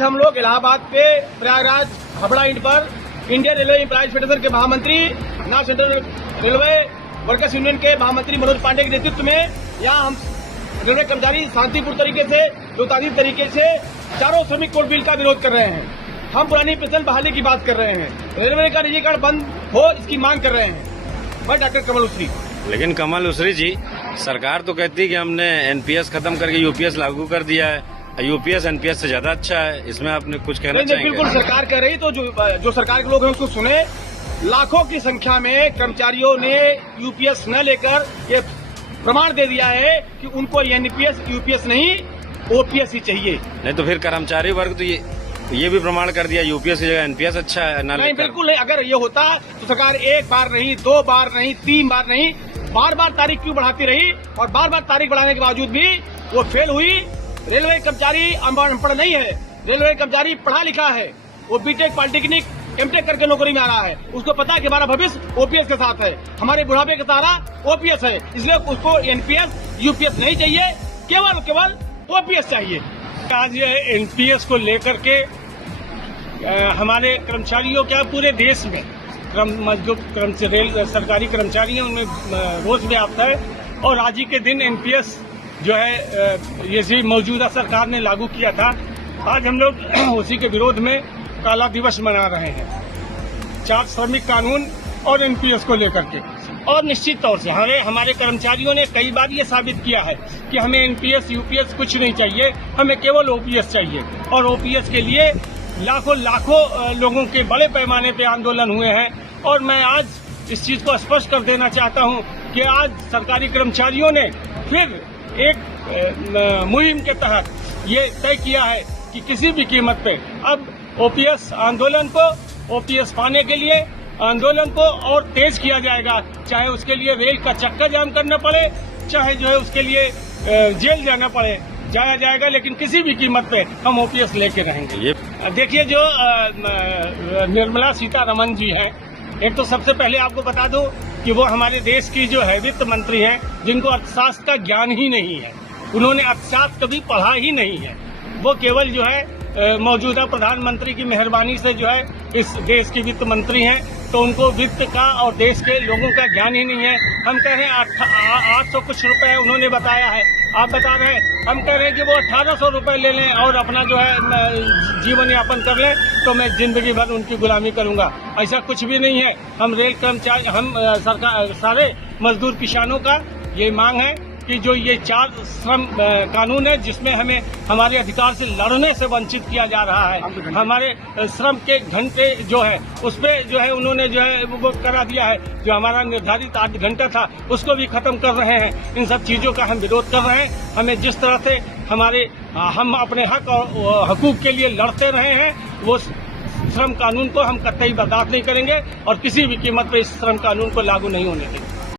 हम लोग इलाहाबाद पे प्रयागराज हावड़ा इंड पर इंडियन रेलवे एम्प्लॉइज फेडरेशन के महामंत्री north central railway workers union के महामंत्री मनोज पांडे के नेतृत्व में यहाँ हम रेलवे कर्मचारी शांतिपूर्ण तरीके से लोकतांत्रिक तरीके से चारों श्रमिक कोड बिल का विरोध कर रहे हैं। हम पुरानी पेंशन बहाली की बात कर रहे हैं। रेलवे का निजीकरण बंद हो इसकी मांग कर रहे हैं। मैं डॉक्टर कमल उसरी। लेकिन कमल उसरी जी, सरकार तो कहती है कि हमने एनपीएस खत्म करके यूपीएस लागू कर दिया है। यूपीएस एनपीएस से ज्यादा अच्छा है। इसमें आपने कुछ कहना चाहेंगे? बिल्कुल सरकार कह रही तो जो सरकार के लोग हैं उसको सुने। लाखों की संख्या में कर्मचारियों ने यूपीएस न लेकर ये प्रमाण दे दिया है कि उनको एनपीएस यूपीएस नहीं ओपीएस ही चाहिए। नहीं तो फिर कर्मचारी वर्ग तो ये भी प्रमाण कर दिया यूपीएस की जगह एनपीएस अच्छा है। नहीं, बिल्कुल नहीं। अगर ये होता तो सरकार एक बार नहीं, दो बार नहीं, तीन बार नहीं, बार बार तारीख क्यों बढ़ाती रही? और बार बार तारीख बढ़ाने के बावजूद भी वो फेल हुई। रेलवे कर्मचारी अनपढ़ नहीं है। रेलवे कर्मचारी पढ़ा लिखा है। वो बीटेक पॉलिटेक्निक एमटेक करके नौकरी में आ रहा है। उसको पता है कि हमारा भविष्य ओपीएस के साथ है, हमारे बुढ़ापे का सहारा ओपीएस है। इसलिए उसको एनपीएस यूपीएस नहीं चाहिए, केवल ओपीएस चाहिए। आज ये एनपीएस को लेकर के हमारे कर्मचारियों क्या पूरे देश में जो रेल सरकारी कर्मचारी हैं उनमें रोष व्याप्त है। और आज ही के दिन एनपीएस जो है ये मौजूदा सरकार ने लागू किया था। आज हम लोग उसी के विरोध में काला दिवस मना रहे हैं। 4 श्रमिक कानून और एनपीएस को लेकर के। और निश्चित तौर से हमारे कर्मचारियों ने कई बार ये साबित किया है कि हमें एनपीएस यूपीएस कुछ नहीं चाहिए, हमें केवल ओपीएस चाहिए। और ओपीएस के लिए लाखों लोगों के बड़े पैमाने पे आंदोलन हुए हैं। और मैं आज इस चीज को स्पष्ट कर देना चाहता हूं कि आज सरकारी कर्मचारियों ने फिर एक मुहिम के तहत ये तय किया है कि किसी भी कीमत पे अब ओपीएस ओपीएस पाने के लिए आंदोलन को और तेज किया जाएगा। चाहे उसके लिए रेल का चक्कर जाम करना पड़े, चाहे जो है उसके लिए जेल जाना पड़े, जाया जाएगा। लेकिन किसी भी कीमत पे हम ओपीएस लेके रहेंगे। देखिए, जो निर्मला सीतारमण जी हैं, एक तो सबसे पहले आपको बता दूं कि वो हमारे देश की जो है वित्त मंत्री हैं, जिनको अर्थशास्त्र का ज्ञान ही नहीं है। उन्होंने अर्थशास्त्र कभी पढ़ा ही नहीं है। वो केवल जो है मौजूदा प्रधानमंत्री की मेहरबानी से जो है इस देश की वित्त मंत्री हैं, तो उनको वित्त का और देश के लोगों का ज्ञान ही नहीं है। हम कह रहे हैं 800 कुछ रुपए उन्होंने बताया है, आप बता रहे हैं। हम कह रहे हैं कि वो 1800 रुपए ले लें और अपना जो है जीवन यापन कर लें, तो मैं जिंदगी भर उनकी गुलामी करूंगा। ऐसा कुछ भी नहीं है। हम रेल कर्मचारी, हम सरकार, सारे मजदूर किसानों का ये मांग है कि जो ये 4 श्रम कानून है, जिसमें हमें हमारे अधिकार से लड़ने से वंचित किया जा रहा है। हमारे श्रम के घंटे जो है उस पे जो है उन्होंने जो है वो करा दिया है। जो हमारा निर्धारित 8 घंटा था उसको भी खत्म कर रहे हैं। इन सब चीजों का हम विरोध कर रहे हैं। हमें जिस तरह से हम अपने हक और हकूक के लिए लड़ते रहे हैं, वो श्रम कानून को हम कतई बर्दाश्त नहीं करेंगे और किसी भी कीमत पर इस श्रम कानून को लागू नहीं होने देंगे।